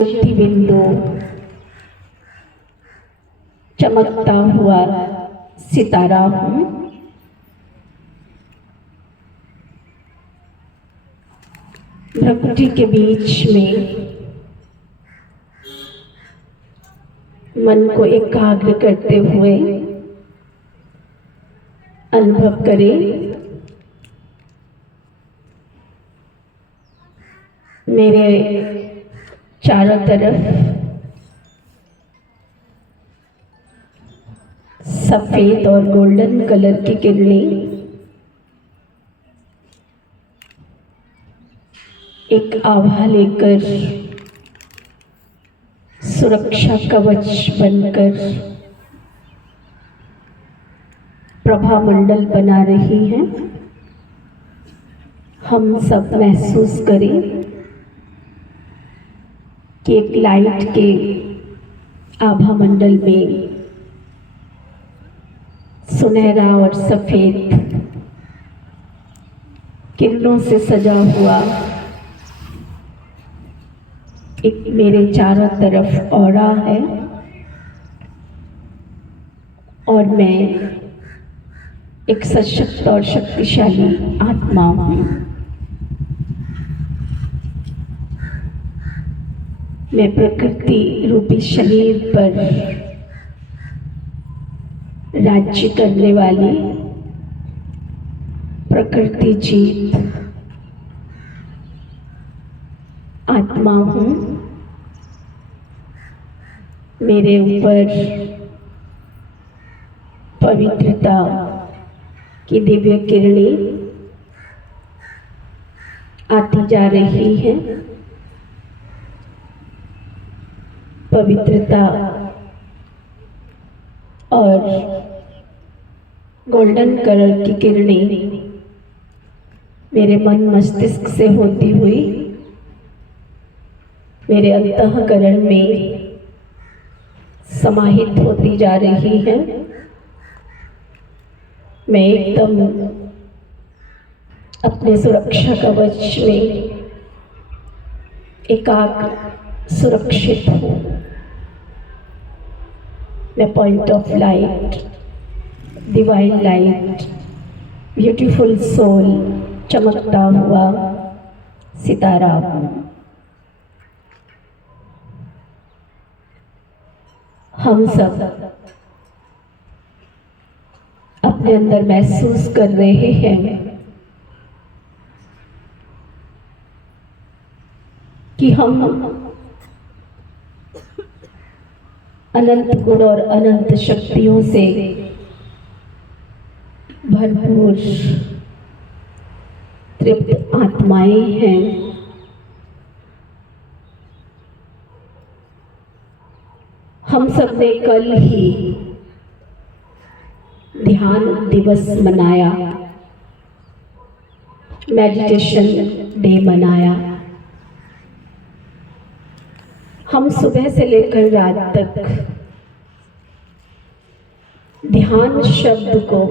ज्योति बिंदु चमकता हुआ सितारा हूँ। प्रकृति के बीच में मन को एकाग्र करते हुए अनुभव करें। मेरे चारों तरफ सफेद और गोल्डन कलर की किरणें एक आभा लेकर सुरक्षा कवच बनकर प्रभा मंडल बना रही हैं। हम सब महसूस करें कि एक लाइट के आभा मंडल में सुनहरा और सफेद किरणों से सजा हुआ एक मेरे चारों तरफ ऑरा है और मैं एक सशक्त और शक्तिशाली आत्मा हूँ। मैं प्रकृति रूपी शरीर पर राज्य करने वाली प्रकृति जीत आत्मा हूँ। मेरे ऊपर पवित्रता की दिव्य किरणें आती जा रही हैं। पवित्रता और गोल्डन कलर की किरणें मेरे मन मस्तिष्क से होती हुई मेरे अंतःकरण में समाहित होती जा रही है। मैं एकदम अपने सुरक्षा कवच में एकाग्र सुरक्षित हूँ। मैं point of light, divine light, beautiful soul, चमकता हुआ सितारा हूँ। हम सब अपने अंदर महसूस कर रहे हैं कि हम अनंत गुण और अनंत शक्तियों से भरपूर तृप्त आत्माएं हैं। हम सब ने कल ही ध्यान दिवस मनाया, मेडिटेशन डे मनाया। हम सुबह से लेकर रात तक ध्यान शब्द को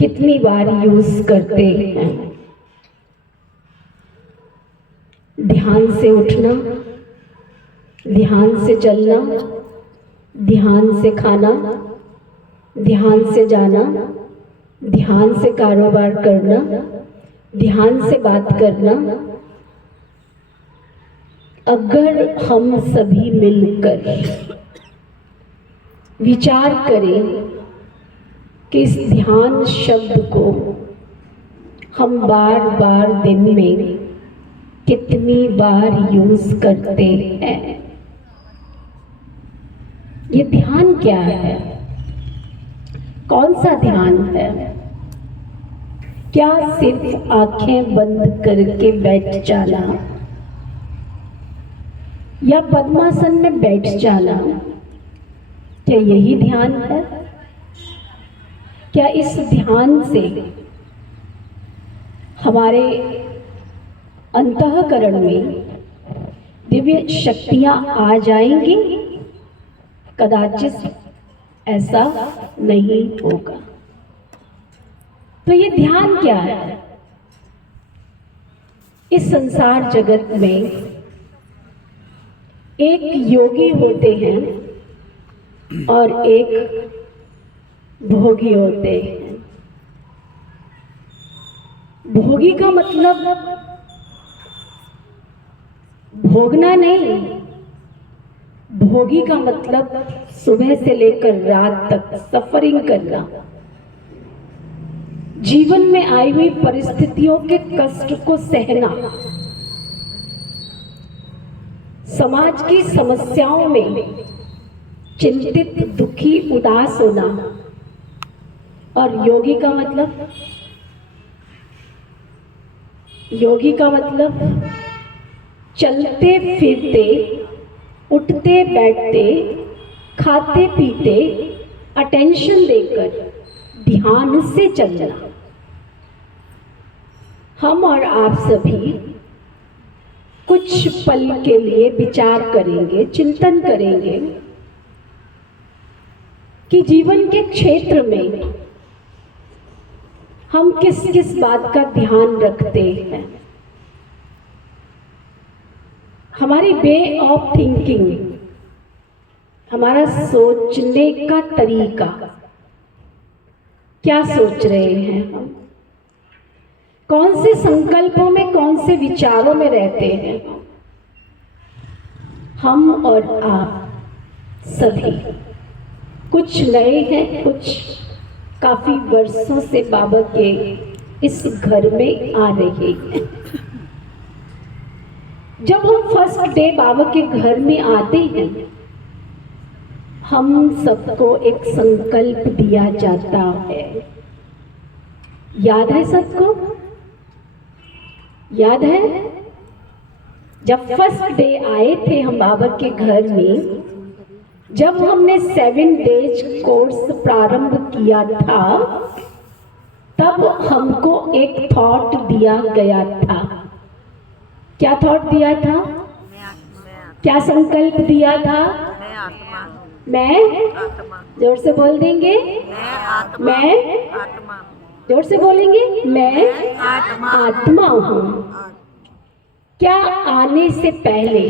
कितनी बार यूज करते हैं। ध्यान से उठना, ध्यान से चलना, ध्यान से खाना, ध्यान से जाना, ध्यान से कारोबार करना, ध्यान से बात करना। अगर हम सभी मिलकर विचार करें कि इस ध्यान शब्द को हम बार बार दिन में कितनी बार यूज करते हैं। ये ध्यान क्या है? कौन सा ध्यान है? क्या सिर्फ आंखें बंद करके बैठ जाना या पद्मासन में बैठ जाना, क्या यही ध्यान है? क्या इस ध्यान से हमारे अंतःकरण में दिव्य शक्तियां आ जाएंगी? कदाचित ऐसा नहीं होगा। तो ये ध्यान क्या है? इस संसार जगत में एक योगी होते हैं और एक भोगी होते हैं। भोगी का मतलब भोगना नहीं, भोगी का मतलब सुबह से लेकर रात तक सफरिंग करना, जीवन में आई हुई परिस्थितियों के कष्ट को सहना, समाज की समस्याओं में चिंतित, दुखी, उदास होना। और योगी का मतलब, योगी का मतलब चलते फिरते, उठते बैठते, खाते पीते, अटेंशन देकर ध्यान से चलना। हम और आप सभी कुछ पल के लिए विचार करेंगे, चिंतन करेंगे कि जीवन के क्षेत्र में हम किस किस बात का ध्यान रखते हैं। हमारी वे ऑफ थिंकिंग, हमारा सोचने का तरीका, क्या सोच रहे हैं हम, कौन से संकल्पों में, कौन से विचारों में रहते हैं हम और आप सभी। कुछ नए हैं, कुछ काफी वर्षों से बाबा के इस घर में आ रहे हैं। जब हम फर्स्ट डे बाबा के घर में आते हैं, हम सबको एक संकल्प दिया जाता है। याद है सबको? याद है जब फर्स्ट डे आए थे हम बाबा के घर में, जब हमने 7 डेज कोर्स प्रारंभ किया था, तब हमको एक थॉट दिया गया था। क्या थॉट दिया था? क्या संकल्प दिया था? मैं, जोर से बोल देंगे, मैं, जोर से बोलेंगे, मैं आत्मा हूँ। क्या आने से पहले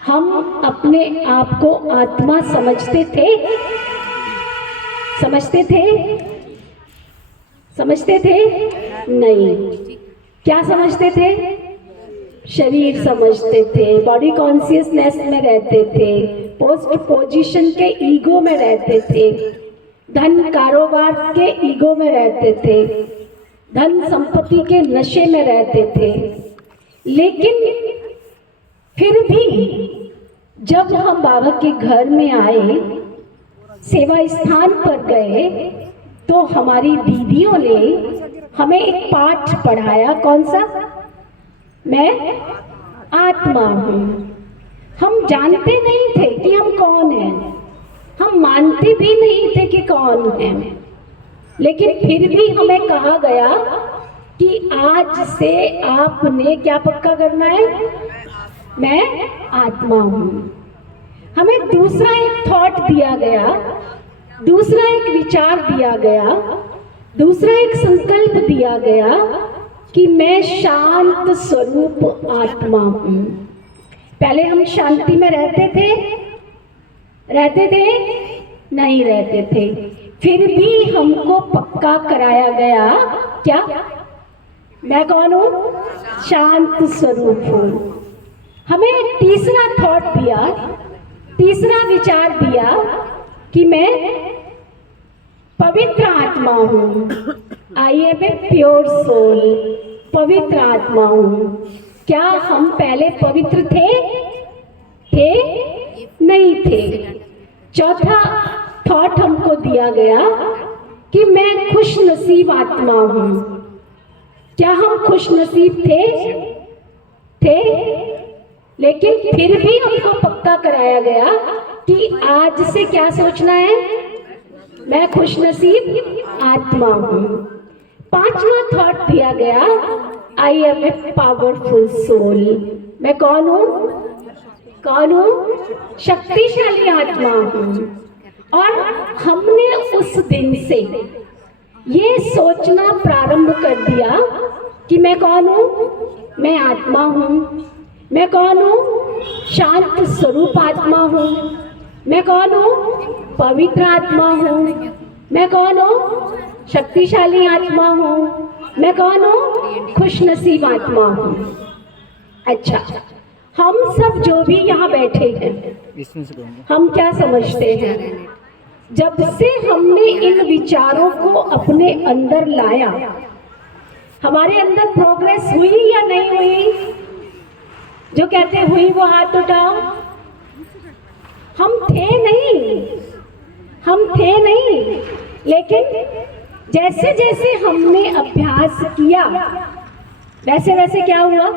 हम अपने आप को आत्मा समझते थे? समझते थे? समझते थे? नहीं। क्या समझते थे? शरीर समझते थे, बॉडी कॉन्शियसनेस में रहते थे, पोस्ट पोजीशन के ईगो में रहते थे, धन कारोबार के ईगो में रहते थे, धन संपत्ति के नशे में रहते थे। लेकिन फिर भी जब हम बाबा के घर में आए, सेवा स्थान पर गए, तो हमारी दीदियों ने हमें एक पाठ पढ़ाया। कौन सा? मैं आत्मा हूँ। हम जानते नहीं थे कि हम कौन हैं, हम मानते भी नहीं थे कि कौन हैं, लेकिन फिर भी हमें कहा गया कि आज से आपने क्या पक्का करना है? मैं आत्मा हूँ। हमें दूसरा एक थॉट दिया गया, दूसरा एक विचार दिया गया, दूसरा एक संकल्प दिया गया कि मैं शांत स्वरूप आत्मा हूँ। पहले हम शांति में रहते थे? रहते थे? नहीं रहते थे। फिर भी हमको पक्का कराया गया, क्या? मैं कौन हूँ? शांत स्वरूप हूँ। हमें तीसरा थॉट दिया, तीसरा विचार दिया कि मैं पवित्र आत्मा हूँ। I am a pure soul, पवित्र आत्मा हूँ। क्या हम पहले पवित्र थे? थे? नहीं थे। चौथा थॉट हमको दिया गया कि मैं खुश नसीब आत्मा हूँ। क्या हम खुश नसीब थे? थे? लेकिन फिर भी हमको पक्का कराया गया कि आज से क्या सोचना है? मैं खुश नसीब आत्मा हूँ। पांचवा थॉट दिया गया, I am a powerful soul. मैं कौन हूँ? कौन हूँ? शक्तिशाली आत्मा हूँ। और हमने उस दिन से ये सोचना प्रारंभ कर दिया कि मैं कौन हूँ? मैं आत्मा हूँ। मैं कौन हूँ? शांत स्वरूप आत्मा हूँ। मैं कौन हूँ? पवित्र आत्मा हूँ। मैं कौन हूँ? शक्तिशाली आत्मा हूँ। मैं कौन हूँ? खुशनसीब आत्मा हूँ। अच्छा, हम सब जो भी यहाँ बैठे हैं, हम क्या समझते हैं? जब से हमने इन विचारों को अपने अंदर लाया, हमारे अंदर प्रोग्रेस हुई या नहीं हुई? जो कहते हुई वो हाथ उठाओ। हम थे नहीं, हम थे नहीं, लेकिन जैसे जैसे हमने अभ्यास किया वैसे वैसे क्या हुआ?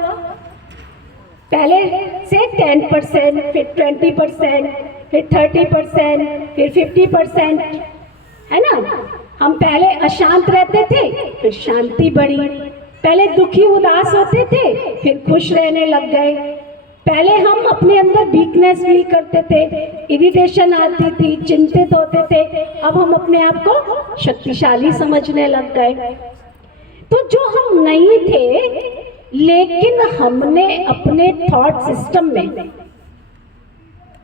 पहले से 10%, फिर 20%, फिर 30%, फिर 50%, है ना? हम पहले अशांत रहते थे, फिर शांति बढ़ी। पहले दुखी उदास होते थे, फिर खुश रहने लग गए। पहले हम अपने अंदर वीकनेस फील करते थे, इरिटेशन आती थी, चिंतित होते थे। अब हम अपने आप को शक्तिशाली समझने लग गए। तो जो हम नहीं थे, लेकिन हमने अपने थॉट सिस्टम में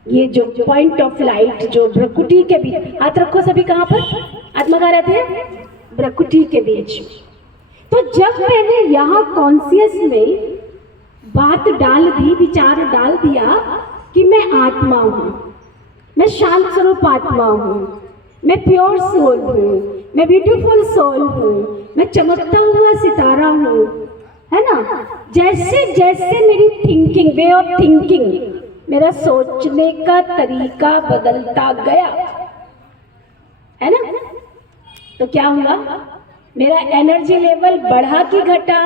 ये जो पॉइंट ऑफ लाइट, जो भ्रकुटी के बीच, हाथ रखो सभी, कहाँ पर आत्मा कहाँ रहती है? भ्रकुटी के बीच। तो जब मैंने यहाँ कॉन्शियस में बात डाल दी, विचार डाल दिया कि मैं आत्मा हूँ, मैं शांत स्वरूप आत्मा हूँ, मैं प्योर सोल हूँ, मैं ब्यूटीफुल सोल हूँ, मैं चमकता हुआ सितारा हूँ, है ना? जैसे जैसे मेरी थिंकिंग, वे ऑफ थिंकिंग, मेरा सोचने का तरीका बदलता गया, है ना? तो क्या हुआ? मेरा एनर्जी लेवल बढ़ा कि घटा?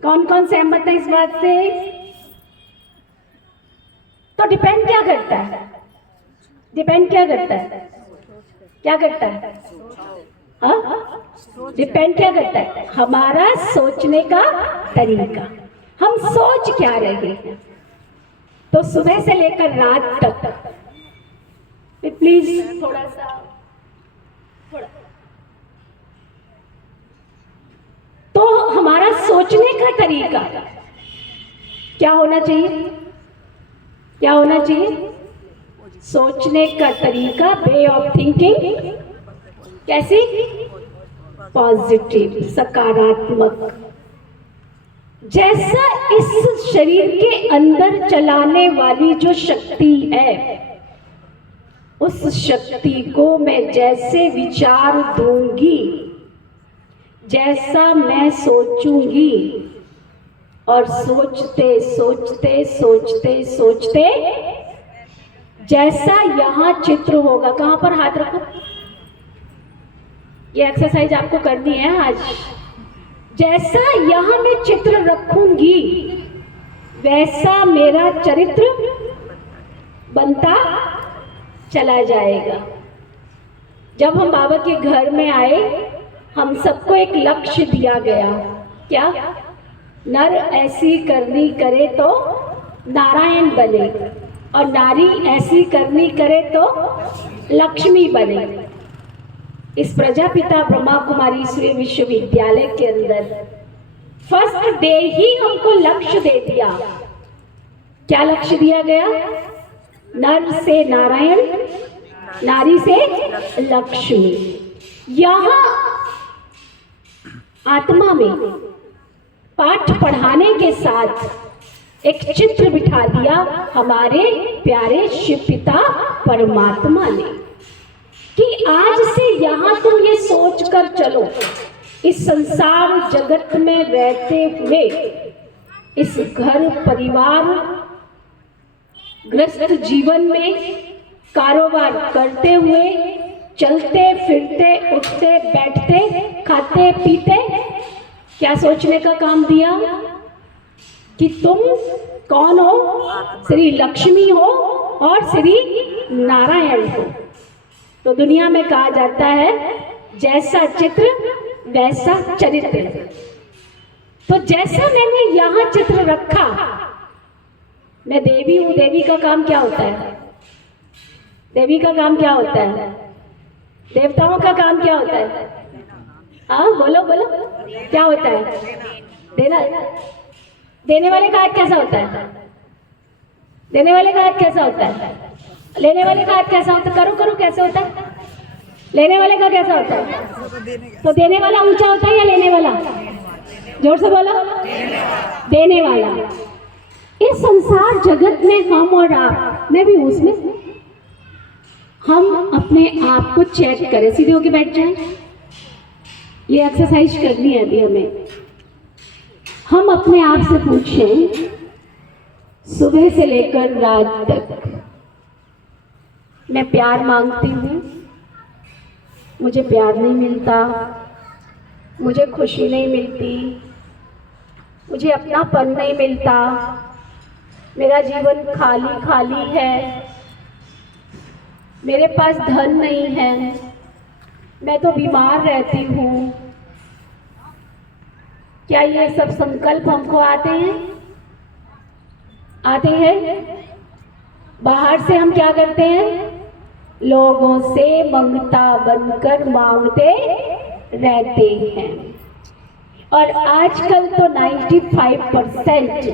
कौन कौन सहमत है इस बात से? तो डिपेंड क्या करता है? डिपेंड क्या करता है? क्या करता है? हाँ, डिपेंड क्या करता है? हमारा सोचने का तरीका। हम सोच क्या रहे हैं? तो सुबह से लेकर रात तक, प्लीज थोड़ा सा, तो हमारा सोचने का तरीका क्या होना चाहिए? क्या होना चाहिए? सोचने का तरीका, वे ऑफ थिंकिंग कैसी? पॉजिटिव, सकारात्मक। जैसा इस शरीर के अंदर चलाने वाली जो शक्ति है, उस शक्ति को मैं जैसे विचार दूंगी, जैसा मैं सोचूंगी, और सोचते सोचते सोचते सोचते जैसा यहाँ चित्र होगा, कहाँ पर हाथ रखो, ये एक्सरसाइज आपको करनी है आज। जैसा यहाँ मैं चित्र रखूंगी, वैसा मेरा चरित्र बनता चला जाएगा। जब हम बाबा के घर में आए, हम सबको एक लक्ष्य दिया गया, क्या? नर ऐसी करनी करे तो नारायण बने, और नारी ऐसी करनी करे तो लक्ष्मी बने। इस प्रजापिता ब्रह्मा कुमारी ईश्वरीय विश्वविद्यालय के अंदर फर्स्ट डे ही हमको लक्ष्य दे दिया। क्या लक्ष्य दिया गया? नर से नारायण, नारी से लक्ष्मी। यहाँ आत्मा में पाठ पढ़ाने के साथ एक चित्र बिठा दिया हमारे प्यारे शिव पिता परमात्मा ने कि आज से यहाँ तुम ये सोच कर चलो, इस संसार जगत में रहते हुए, इस घर परिवार ग्रस्त जीवन में कारोबार करते हुए, चलते फिरते, उठते बैठते, खाते पीते, क्या सोचने का काम दिया कि तुम कौन हो? श्री लक्ष्मी हो और श्री नारायण हो। तो दुनिया में कहा जाता है जैसा चित्र वैसा चरित्र। तो जैसा मैंने यहाँ चित्र रखा, मैं देवी हूँ। देवी का काम क्या होता है? देवी का काम क्या होता है? देवताओं का काम क्या होता है? हाँ बोलो बोलो, क्या होता है? देना, देने वाले का हाथ कैसा होता है? देने वाले का हाथ कैसा होता है? लेने वाले का हाथ कैसा होता है? करो करो, कैसे होता है? लेने वाले का कैसा होता है? तो देने वाला ऊंचा होता है या लेने वाला? जोर से बोलो। देने वाला। इस संसार जगत में हम और आप, मैं भी उसमें, हम अपने आप को चेक करें। सीधे होके बैठ जाएं। ये एक्सरसाइज करनी है अभी हमें। हम अपने आप से पूछें, सुबह से लेकर रात तक मैं प्यार मांगती हूँ, मुझे प्यार नहीं मिलता, मुझे खुशी नहीं मिलती, मुझे अपनापन नहीं मिलता, मेरा जीवन खाली खाली है, मेरे पास धन नहीं है, मैं तो बीमार रहती हूँ। क्या ये सब संकल्प हमको आते हैं? आते हैं। बाहर से हम क्या करते हैं? लोगों से मंगता बनकर मांगते रहते हैं। और आजकल तो 95%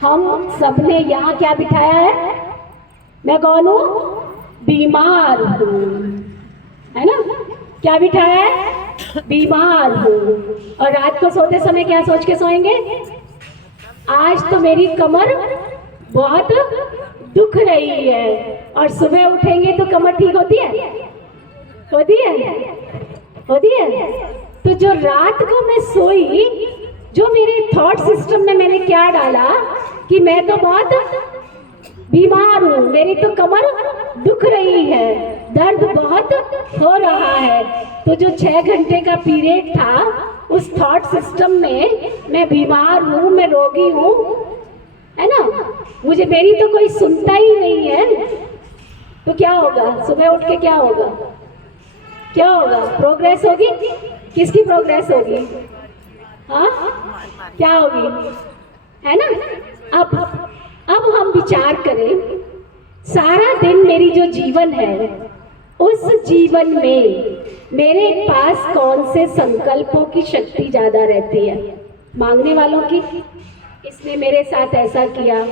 हम सबने यहाँ क्या बिठाया है? मैं कौन हूँ? बीमार हूँ, है ना? क्या बिठाया है? बीमार हूँ। और रात को सोते समय क्या सोच के सोएंगे? आज तो मेरी कमर बहुत दुख रही है। और सुबह उठेंगे तो कमर ठीक होती है? होती है? होती है? तो जो रात को मैं सोई, जो मेरे थॉट सिस्टम में मैंने क्या डाला कि मैं तो बहुत बीमार हूँ, मेरी तो कमर दुख रही है, दर्द बहुत हो रहा है। तो जो 6 घंटे का पीरियड था, उस थॉट सिस्टम में मैं बीमार हूँ, मैं रोगी हूँ, है ना? मुझे, मेरी तो कोई सुनता ही नहीं है। तो क्या होगा? सुबह उठ के क्या होगा? क्या होगा? प्रोग्रेस होगी? किसकी प्रोग्रेस होगी? हाँ, क्या होगी? है ना? अब हम विचार करें, सारा दिन मेरी जो जीवन है, उस जीवन में मेरे पास कौन से संकल्पों की शक्ति ज्यादा रहती है? मांगने वालों की। इसने मेरे साथ ऐसा किया,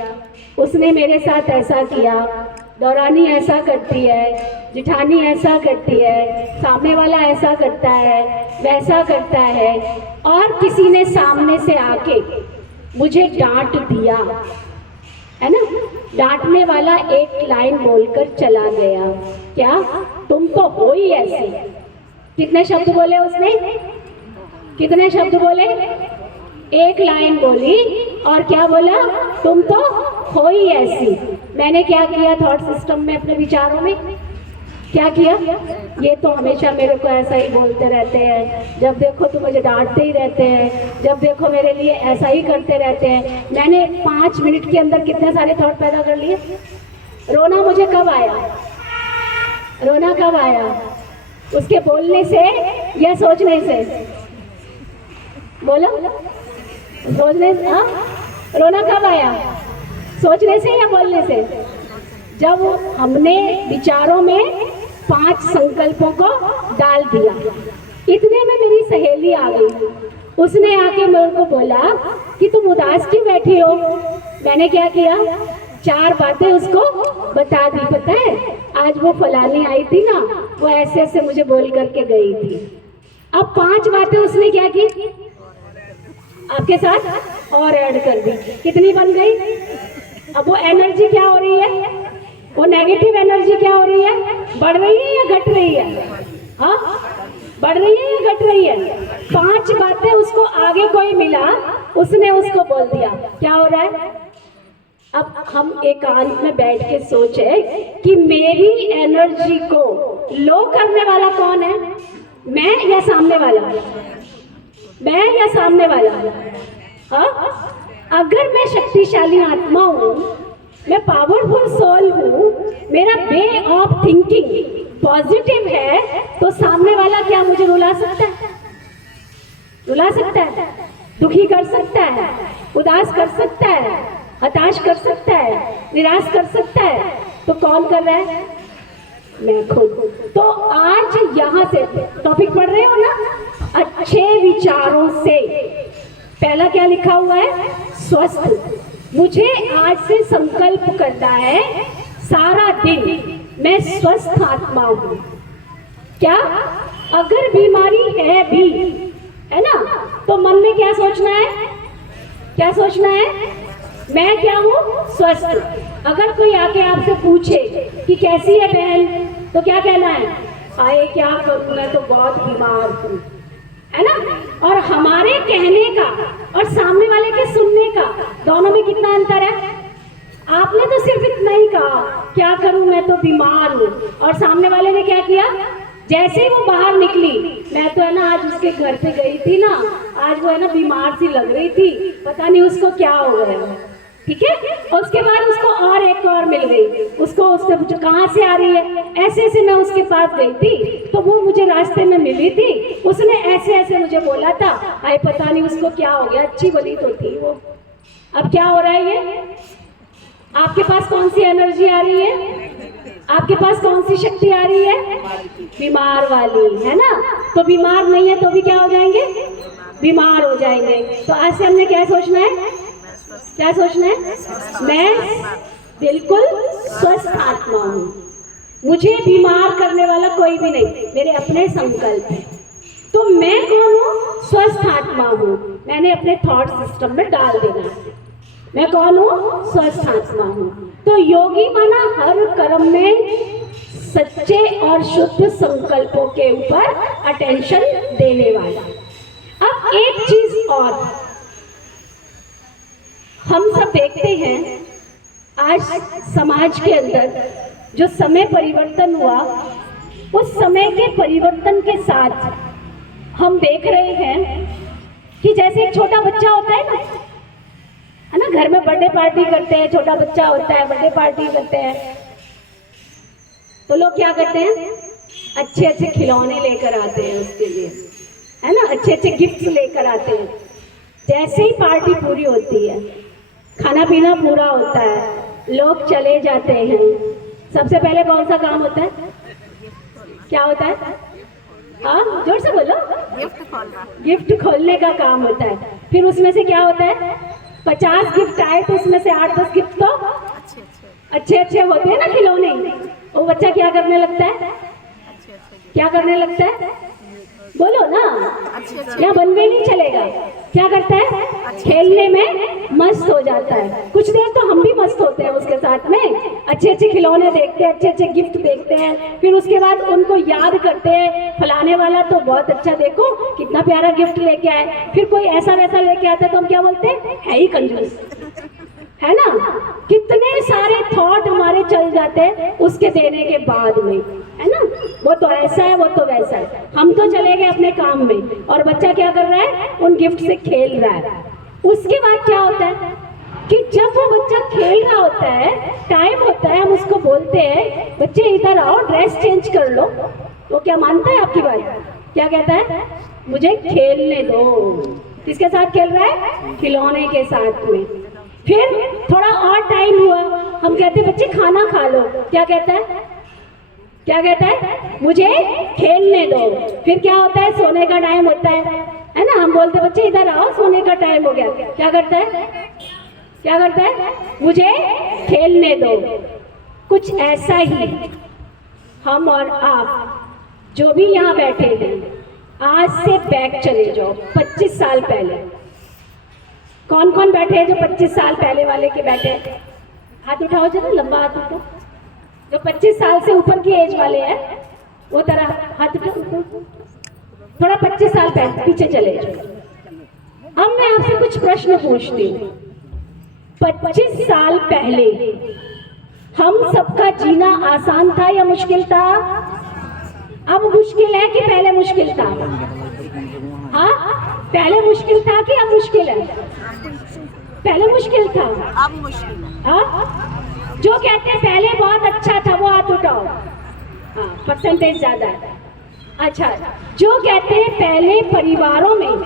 उसने मेरे साथ ऐसा किया, दौरानी ऐसा करती है, जिठानी ऐसा करती है, सामने वाला ऐसा करता है, वैसा करता है। और किसी ने सामने से आके मुझे डांट दिया, है ना? डांटने वाला एक लाइन बोलकर चला गया, क्या? तुम तो हो ही ऐसी। कितने शब्द बोले उसने? कितने शब्द बोले? एक लाइन बोली और क्या बोला? तुम तो हो ही ऐसी। मैंने क्या किया थॉट सिस्टम में, अपने विचारों में क्या किया? ये तो हमेशा मेरे को ऐसा ही बोलते रहते हैं, जब देखो तो मुझे डांटते ही रहते हैं, जब देखो मेरे लिए ऐसा ही करते रहते हैं। मैंने 5 मिनट के अंदर कितने सारे थॉट पैदा कर लिए। रोना मुझे कब आया? रोना कब आया? उसके बोलने से या सोचने से? बोलो, सोचने से। हाँ, रोना कब आया? सोचने से या बोलने से? जब हमने विचारों में 5 संकल्पों को डाल दिया। इतने में मेरी सहेली आ गई, उसने आके मेरे को बोला कि तुम उदास क्यों बैठी हो। मैंने क्या किया? 4 बातें उसको बता दी। पता है, आज वो फलानी आई थी ना, वो ऐसे ऐसे मुझे बोल करके गई थी। अब 5 बातें उसने क्या की? आपके साथ और ऐड कर दी। कितनी बन गई? अब वो एनर्जी क्या हो रही है? वो नेगेटिव एनर्जी क्या हो रही है? बढ़ रही है या घट रही है? हाँ, बढ़ रही है या घट रही है? 5 बातें उसको आगे कोई मिला, उसने उसको बोल दिया। क्या हो रहा है? अब हम एकांत में बैठ के सोचे कि मेरी एनर्जी को लो करने वाला कौन है? मैं या सामने वाला? मैं या सामने वाला? हाँ, अगर मैं शक्तिशाली आत्मा हूँ, मैं पावरफुल सोल हूँ, मेरा वे ऑफ थिंकिंग पॉजिटिव है, तो सामने वाला क्या मुझे रुला सकता है? रुला सकता है, दुखी कर सकता है, उदास कर सकता है, हताश कर सकता है, निराश कर सकता है। तो कौन कर रहा है? मैं खुद। तो आज यहाँ से टॉपिक पढ़ रहे हो ना, अच्छे विचारों से पहला क्या लिखा हुआ है? स्वस्थ। मुझे आज से संकल्प करना है सारा दिन मैं स्वस्थ आत्मा हूँ। क्या? अगर बीमारी है भी, है ना, तो मन में क्या सोचना है? क्या सोचना है? मैं क्या हूँ? स्वस्थ। अगर कोई आके आपसे पूछे कि कैसी है बहन, तो क्या कहना है? आए क्या करूँ, मैं तो बहुत बीमार हूँ, है ना। और हमारे कहने का और सामने वाले के सुनने का, दोनों में कितना अंतर है? आपने तो सिर्फ इतना ही कहा, क्या करूं मैं तो बीमार हूँ, और सामने वाले ने क्या किया? जैसे ही वो बाहर निकली, मैं तो है ना आज उसके घर पे गई थी ना, आज वो है ना बीमार सी लग रही थी, पता नहीं उसको क्या हो गया। ठीक है। और उसके बाद उसको और एक और मिल गई, उससे पूछा कहाँ से आ रही है, ऐसे ऐसे मैं उसके पास गई थी तो वो मुझे रास्ते में मिली थी, उसने ऐसे ऐसे मुझे बोला था, अरे पता नहीं उसको क्या हो गया, अच्छी भली तो थी वो। अब क्या हो रहा है? ये आपके पास कौन सी एनर्जी आ रही है? आपके पास कौन सी शक्ति आ रही है? बीमार वाली, है ना। तो बीमार नहीं है तो भी क्या हो जाएंगे? बीमार हो जाएंगे। तो आज से हमने क्या सोचना है? क्या सोचना है? मैं बिल्कुल स्वस्थ आत्मा हूँ, मुझे बीमार करने वाला कोई भी नहीं, मेरे अपने संकल्प है। तो मैं कौन हूँ? स्वस्थ आत्मा हूँ। मैंने अपने थॉट सिस्टम में डाल देना है, मैं कौन हूँ? स्वस्थ आत्मा हूँ। तो योगी माना हर कर्म में सच्चे और शुद्ध संकल्पों के ऊपर अटेंशन देने वाला। अब एक चीज और, हम सब देखते हैं आज समाज के अंदर जो समय परिवर्तन हुआ, उस समय के परिवर्तन के साथ हम देख रहे हैं कि जैसे एक छोटा बच्चा होता है ना, है ना, घर में बर्थडे पार्टी करते हैं, छोटा बच्चा होता है, बर्थडे पार्टी करते हैं, तो लोग क्या करते हैं? अच्छे अच्छे खिलौने लेकर आते हैं उसके लिए, है ना, अच्छे अच्छे गिफ्ट लेकर आते हैं। जैसे ही पार्टी पूरी होती है, खाना पीना पूरा होता है, लोग चले जाते हैं, सबसे पहले कौन सा काम होता है? क्या होता है? हाँ, जोर से बोलो। गिफ्ट खोलने का काम होता है। फिर उसमें से क्या होता है? 50 गिफ्ट आए तो उसमें से 8-10 गिफ्ट तो अच्छे अच्छे होते हैं ना खिलौने। वो बच्चा क्या करने लगता है? क्या करने लगता है? बोलो ना, या बन में नहीं चलेगा। क्या करता है? खेलने में मस्त हो जाता है। कुछ देर तो हम भी मस्त होते हैं उसके साथ में, अच्छे अच्छे खिलौने देखते हैं, अच्छे अच्छे गिफ्ट देखते हैं, फिर उसके बाद उनको याद करते हैं, फलाने वाला तो बहुत अच्छा, देखो कितना प्यारा गिफ्ट लेके आए। फिर कोई ऐसा वैसा लेके आता है तो हम क्या बोलते हैं? है ही कंजूस, है ना। कितने सारे थॉट हमारे चल जाते हैं उसके देने के बाद में, है ना। वो तो ऐसा है, वो तो वैसा है, हम तो चले गए अपने काम में, और बच्चा क्या कर रहा है? उन गिफ्ट से खेल रहा है। उसके बाद क्या होता है कि जब वो बच्चा खेल रहा होता है, टाइम होता है, हम उसको बोलते हैं बच्चे इधर आओ, ड्रेस चेंज कर लो। वो क्या मानता है आपकी बात? क्या कहता है? मुझे खेलने दो। किसके साथ खेल रहा है? खिलौने के साथ में। फिर थोड़ा और टाइम हुआ, हम कहते हैं बच्चे खाना खा लो। क्या कहता है? क्या कहता है? मुझे खेलने दो। फिर क्या होता है? सोने का टाइम होता है ना, हम बोलते बच्चे इधर आओ, सोने का टाइम हो गया। क्या करता है? क्या करता है? मुझे खेलने दो। कुछ ऐसा ही हम और आप जो भी यहाँ बैठे हैं, आज से बैक चले जाओ 25 साल पहले। कौन कौन बैठे हैं जो 25 साल पहले वाले के बैठे हैं? हाथ उठाओ जरा, लंबा हाथ उठाओ। जो 25 साल से ऊपर की एज वाले हैं वो तरह हाथ उठाओ। थोड़ा 25 साल पीछे चले जाओ। अब मैं आपसे कुछ प्रश्न पूछती हूँ। 25 साल पहले हम सबका जीना आसान था या मुश्किल था? अब मुश्किल है कि पहले मुश्किल था? हाँ, पहले मुश्किल था कि अब मुश्किल है? पहले मुश्किल था, अब मुश्किल है। हाँ, जो कहते हैं पहले बहुत अच्छा था वो हाथ उठाओ। हाँ, परसेंटेज ज्यादा है। अच्छा, जो कहते हैं पहले परिवारों में,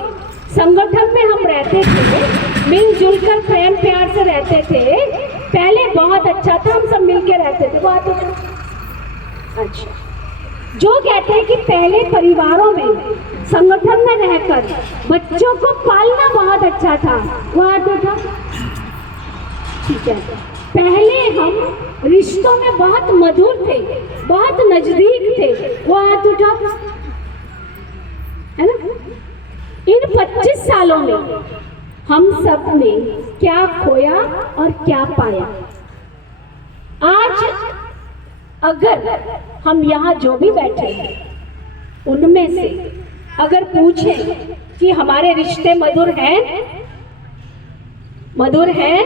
संगठन में हम रहते थे, मिलजुल कर प्रेम प्यार से रहते थे, पहले बहुत अच्छा था, हम सब मिलके रहते थे, वो हाथ उठाओ। अच्छा, जो कहते हैं कि पहले परिवारों में संगठन में रहकर बच्चों को पालना बहुत अच्छा था, वो हाथ उठा। ठीक है, पहले हम रिश्तों में बहुत मधुर थे, बहुत नजदीक थे, वो हाथ उठा, है ना। इन 25 सालों में हम सब ने क्या खोया और क्या पाया। आज अगर हम यहाँ जो भी बैठे हैं उनमें से अगर पूछें कि हमारे रिश्ते मधुर हैं, मधुर हैं,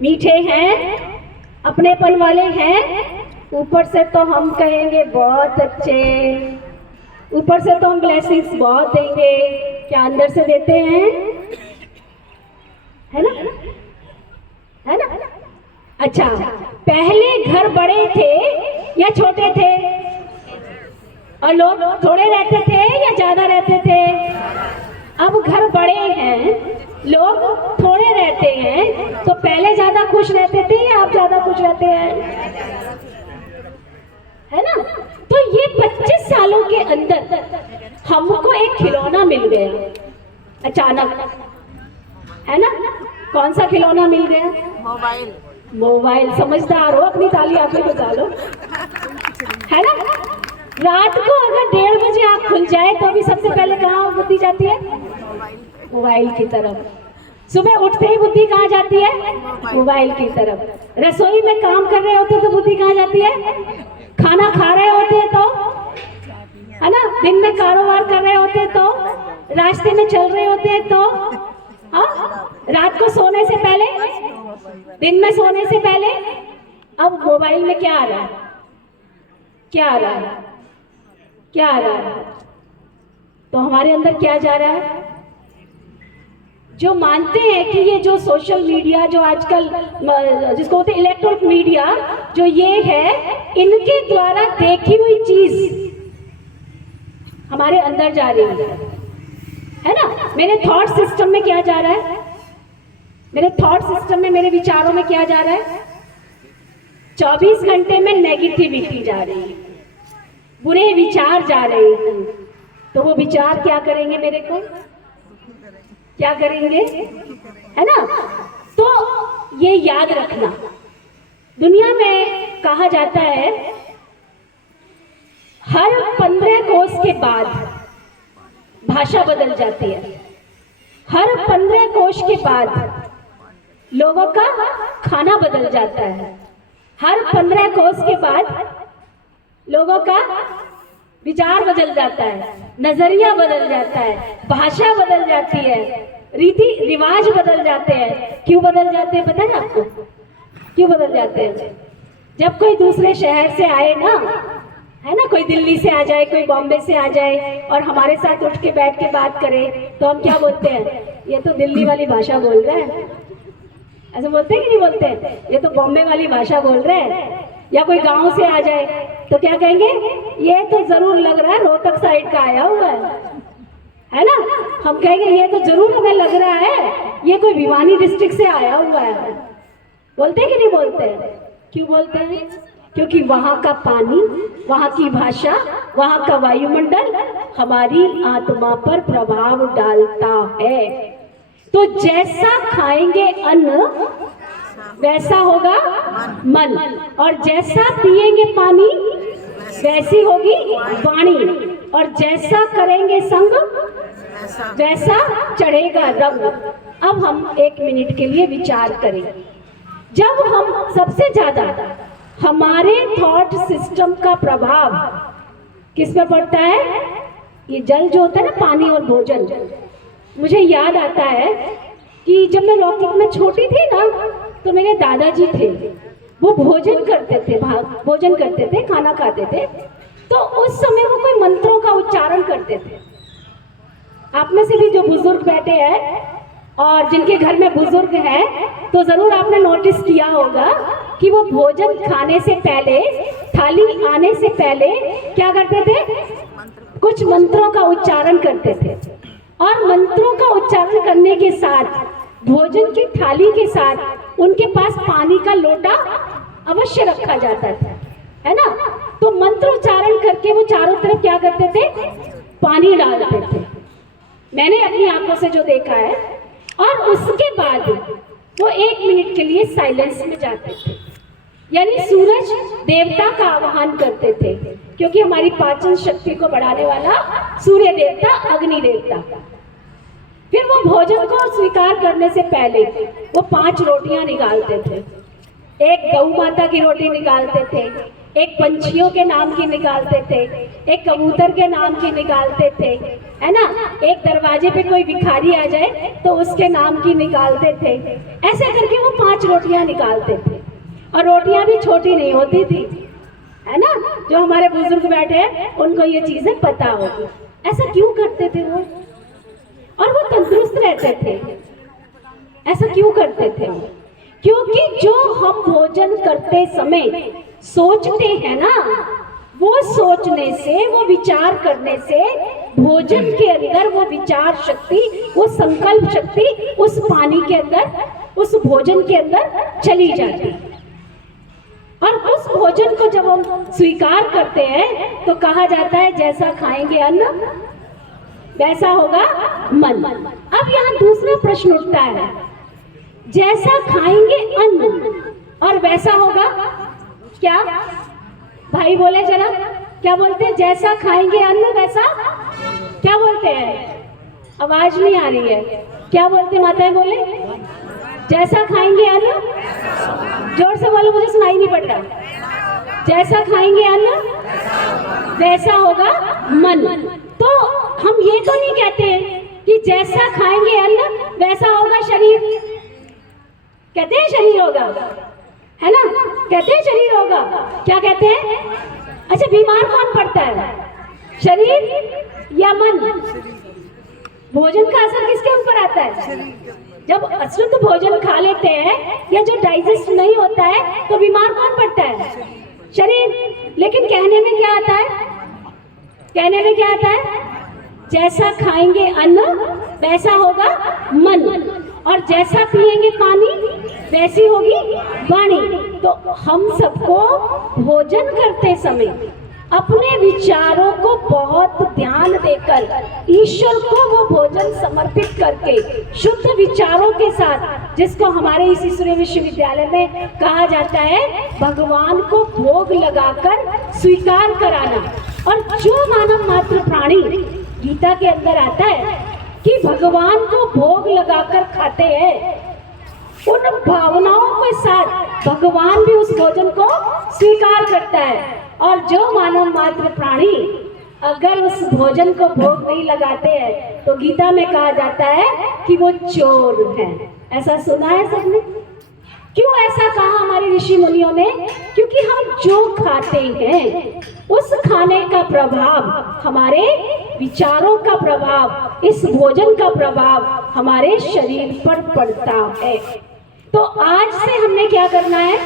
मीठे हैं, अपनेपन वाले हैं, ऊपर से तो हम कहेंगे बहुत अच्छे, ऊपर से तो हम ब्लेसिंग्स बहुत देंगे, क्या अंदर से देते हैं, है ना, है ना। अच्छा, पहले घर बड़े थे या छोटे थे, और लोग थोड़े रहते थे या ज्यादा रहते थे। अब घर बड़े हैं, लोग थोड़े रहते हैं, तो पहले ज्यादा खुश रहते थे या अब ज्यादा खुश रहते हैं, है ना। तो ये 25 सालों के अंदर हमको एक खिलौना मिल गया अचानक, है ना। कौन सा खिलौना मिल गया? मोबाइल। मोबाइल। समझदार हो, अपनी ताली आप ही बजा लो, है ना। रात को अगर 1:30 बजे आँख खुल जाए तो अभी सबसे पहले कहाँ बुद्धि जाती है? मोबाइल की तरफ। सुबह उठते ही बुद्धि कहाँ जाती है? मोबाइल की तरफ। रसोई में काम कर रहे होते तो बुद्धि कहाँ जाती है? खाना खा रहे होते हैं तो, है ना। दिन में कारोबार कर रहे होते तो, रास्ते में चल रहे होते हैं तो, हाँ, रात को सोने से पहले, दिन में सोने से पहले। अब मोबाइल में क्या आ रहा है? क्या आ रहा है? क्या आ रहा है? तो हमारे अंदर क्या जा रहा है? जो मानते हैं कि ये जो सोशल मीडिया, जो आजकल जिसको होते हैं इलेक्ट्रॉनिक मीडिया, जो ये है, इनके द्वारा देखी हुई चीज हमारे अंदर जा रही है ना। मेरे थॉट सिस्टम में क्या जा रहा है? मेरे थॉट सिस्टम में, मेरे विचारों में क्या जा रहा है? 24 घंटे में नेगेटिविटी जा रही है, बुरे विचार जा रहे हैं। तो वो विचार क्या करेंगे? मेरे को क्या करेंगे, है ना। तो ये याद रखना, दुनिया में कहा जाता है हर 15 कोस के बाद भाषा बदल जाती है। हर 15 कोस के बाद लोगों का खाना बदल जाता है। हर 15 कोस के बाद लोगों का विचार बदल जाता है, नजरिया बदल जाता है, भाषा बदल जाती है, रीति रिवाज बदल जाते हैं। क्यों बदल जाते हैं पता है आपको? क्यों बदल जाते हैं? जब कोई दूसरे शहर से आए ना, है ना, कोई दिल्ली से आ जाए, कोई बॉम्बे से आ जाए और हमारे साथ उठ के बैठ के बात करे, तो हम क्या बोलते हैं? ये तो दिल्ली वाली भाषा बोल रहा है। ऐसे बोलते हैं कि नहीं बोलते हैं? ये तो बॉम्बे वाली भाषा बोल रहे हैं। या कोई गांव से आ जाए तो क्या कहेंगे? ये तो जरूर लग रहा है रोहतक साइड का आया हुआ है ना। हम कहेंगे ये तो जरूर हमें लग रहा है ये कोई भिवानी डिस्ट्रिक्ट से आया हुआ है। बोलते हैं कि नहीं बोलते हैं? क्यों बोलते हैं? क्योंकि वहाँ का पानी, वहाँ की भाषा, वहाँ का वायुमंडल हमारी आत्मा पर प्रभाव डालता है। तो जैसा खाएंगे अन्न वैसा होगा मन, और जैसा पिएंगे पानी वैसी होगी वाणी, और जैसा करेंगे संग वैसा चढ़ेगा रंग। अब हम 1 मिनट के लिए विचार करें। जब हम सबसे ज्यादा हमारे थॉट सिस्टम का प्रभाव किस पे पड़ता है? ये जल जो होता है ना, पानी और भोजन। मुझे याद आता है कि जब मैं लौकिक में छोटी थी ना, तो मेरे दादाजी थे, वो भोजन करते थे, भोजन करते थे, खाना खाते थे। तो उस समय वो कोई मंत्रों का उच्चारण करते थे। आप में से भी जो बुजुर्ग बैठे हैं और जिनके घर में बुजुर्ग हैं, तो जरूर आपने नोटिस किया होगा कि वो भोजन खाने से पहले, थाली आने से पहले क्या करते थे? कुछ मंत्रों का उच्चारण करते थे। और मंत्रों का उच्चारण करने के साथ भोजन की थाली के साथ उनके पास पानी का लोटा अवश्य रखा जाता था, है ना। तो मंत्र उच्चारण करके वो चारों तरफ क्या करते थे? पानी डालते थे, मैंने अपनी आंखों से जो देखा है। और उसके बाद वो 1 मिनट के लिए साइलेंस में जाते थे, यानी सूरज देवता का आह्वान करते थे, क्योंकि हमारी पाचन शक्ति को बढ़ाने वाला सूर्य देवता, अग्नि देवता। फिर वो भोजन को स्वीकार करने से पहले वो 5 रोटियां निकालते थे। एक गौ माता की रोटी निकालते थे, एक पंछियों के नाम की निकालते थे, एक कबूतर के नाम की निकालते थे, है ना। एक दरवाजे पे कोई भिखारी आ जाए तो उसके नाम की निकालते थे। ऐसे करके वो 5 रोटियां निकालते थे। और रोटियां भी छोटी नहीं होती थी, है ना। जो हमारे बुजुर्ग बैठे हैं उनको ये चीजें पता होगी। ऐसा क्यों करते थे वो? और वो तंदुरुस्त रहते थे। ऐसा क्यों करते थे? क्योंकि जो हम भोजन करते समय सोचते हैं ना, वो सोचने से, वो विचार करने से भोजन के अंदर वो विचार शक्ति, वो संकल्प शक्ति उस पानी के अंदर, उस भोजन के अंदर चली जाती। और उस भोजन को जब हम स्वीकार करते हैं तो कहा जाता है जैसा खाएंगे अन्न वैसा होगा मन। अब यहाँ दूसरा प्रश्न उठता है, जैसा खाएंगे अन्न और वैसा होगा क्या? भाई बोले जरा, क्या बोलते हैं? जैसा खाएंगे अन्न वैसा, क्या बोलते हैं? आवाज नहीं आ रही है, क्या बोलते माताएं? बोले जैसा खाएंगे अन्न, जोर से बोलो, मुझे सुनाई नहीं पड़ रहा। जैसा खाएंगे अन्न वैसा होगा मन। तो हम ये तो नहीं कहते कि जैसा खाएंगे अन्न वैसा होगा शरीर। कहते हैं शरीर होगा, है ना, कहते हैं शरीर होगा। क्या कहते हैं? अच्छा, बीमार कौन पड़ता है, शरीर या मन? भोजन का असर किसके ऊपर आता है? जब अशुद्ध भोजन खा लेते हैं या जो डाइजेस्ट नहीं होता है तो बीमार कौन पड़ता है? शरीर। लेकिन कहने में क्या आता है? कहने में क्या आता है? जैसा खाएंगे अन्न वैसा होगा मन, और जैसा पिएंगे पानी वैसी होगी वाणी। तो हम सबको भोजन करते समय अपने विचारों को बहुत ध्यान देकर ईश्वर को वो भोजन समर्पित करके शुद्ध विचारों के साथ, जिसको हमारे इसी सूर्य विश्वविद्यालय में कहा जाता है भगवान को भोग लगाकर स्वीकार कराना। और जो मानव मात्र प्राणी, गीता के अंदर आता है कि भगवान को भोग लगाकर खाते हैं, उन भावनाओं के साथ भगवान भी उस भोजन को स्वीकार करता है। और जो मानव मात्र प्राणी अगर उस भोजन को भोग नहीं लगाते हैं तो गीता में कहा जाता है कि वो चोर है। ऐसा सुना है सबने? क्यों ऐसा कहा हमारे ऋषि मुनियों ने? क्योंकि हम जो खाते हैं उस खाने का प्रभाव, हमारे विचारों का प्रभाव, इस भोजन का प्रभाव हमारे शरीर पर पड़ता है। तो आज से हमने क्या करना है?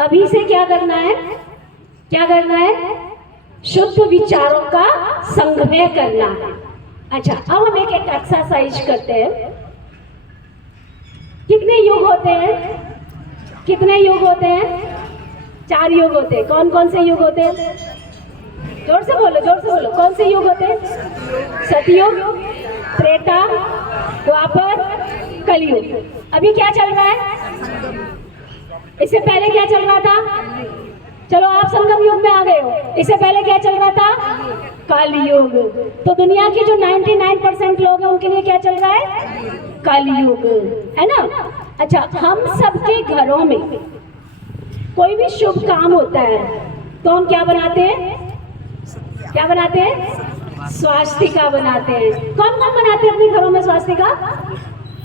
अभी से क्या करना है? क्या करना है? शुद्ध विचारों का संग्रह करना है। अच्छा, अब हम एक एक्सरसाइज करते हैं। कितने युग होते हैं? कितने युग होते हैं? 4 युग होते हैं। कौन कौन से युग होते हैं? जोर से बोलो, जोर से बोलो। कौन से युग होते हैं? सतयुग, त्रेता, द्वापर, कलयुग। अभी क्या चल रहा है? इससे पहले क्या चल रहा था? चलो आप संगम युग में आ गए हो। इससे पहले क्या चल रहा था? कलयुग। तो दुनिया के जो 99% लोग हैं उनके लिए क्या चल रहा है? कलयुग, है ना। अच्छा, हम सबके घरों में कोई भी शुभ काम होता है तो हम क्या बनाते हैं? क्या बनाते हैं? स्वास्तिका बनाते हैं। कौन कौन बनाते हैं अपने घरों में स्वास्तिका?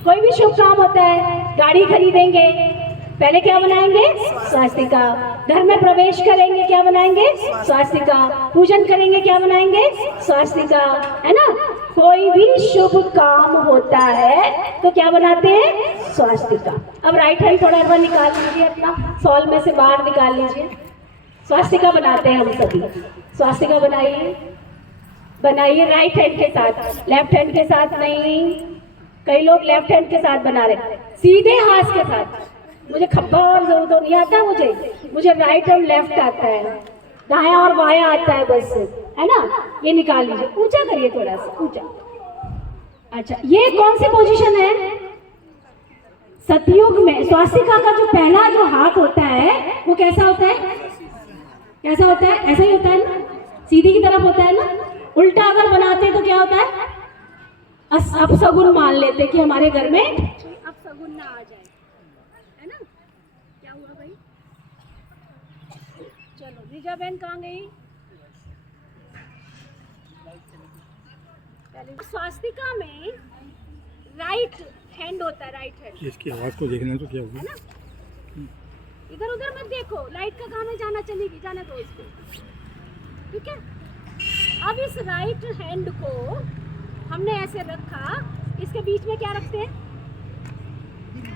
कोई भी शुभ काम होता है, गाड़ी खरीदेंगे, पहले क्या बनाएंगे? स्वास्तिका। घर में प्रवेश करेंगे, क्या बनाएंगे? स्वास्तिका। पूजन करेंगे, क्या बनाएंगे? स्वास्तिका, है ना। कोई भी शुभ काम होता है तो क्या बनाते हैं? स्वास्तिका। अब राइट हैंड थोड़ा बार निकाल लीजिए, अपना सॉल में से बाहर निकाल लीजिए। स्वास्तिका बनाते हैं हम सभी। स्वास्तिका बनाइए, बनाइए राइट हैंड के साथ, लेफ्ट हैंड के साथ नहीं। कई लोग लेफ्ट हैंड के साथ बना रहे, सीधे हाथ के साथ। मुझे खब्बा और दो नहीं आता, मुझे राइट और लेफ्ट आता है, दायां और बायां आता है बस, है ना, ये निकाल लीजिए, ऊंचा करिए थोड़ा सा ऊंचा। अच्छा, ये कौन सी पोजीशन है? सतयुग में स्वास्तिका का जो पहला जो हाथ होता है वो कैसा होता है? कैसा होता है? ऐसा ही होता है ना, सीधी की तरफ होता है ना। उल्टा अगर बनाते हैं तो क्या होता है? अपशगुन मान लेते कि हमारे घर में अपशगुन ना आ जाए, है ना। क्या हुआ भाई? चलो रिजा बहन कहाँ गई? स्वास्तिका में राइट हैंड होता है, राइट हैंड। इसकी आवाज को देखना तो क्या हुआ? है ना, इधर उधर मत देखो, लाइट का काम है, जाना चलेगी, जाने दो इसको, ठीक है। अब इस राइट हैंड को हमने ऐसे रखा, इसके बीच में क्या रखते हैं?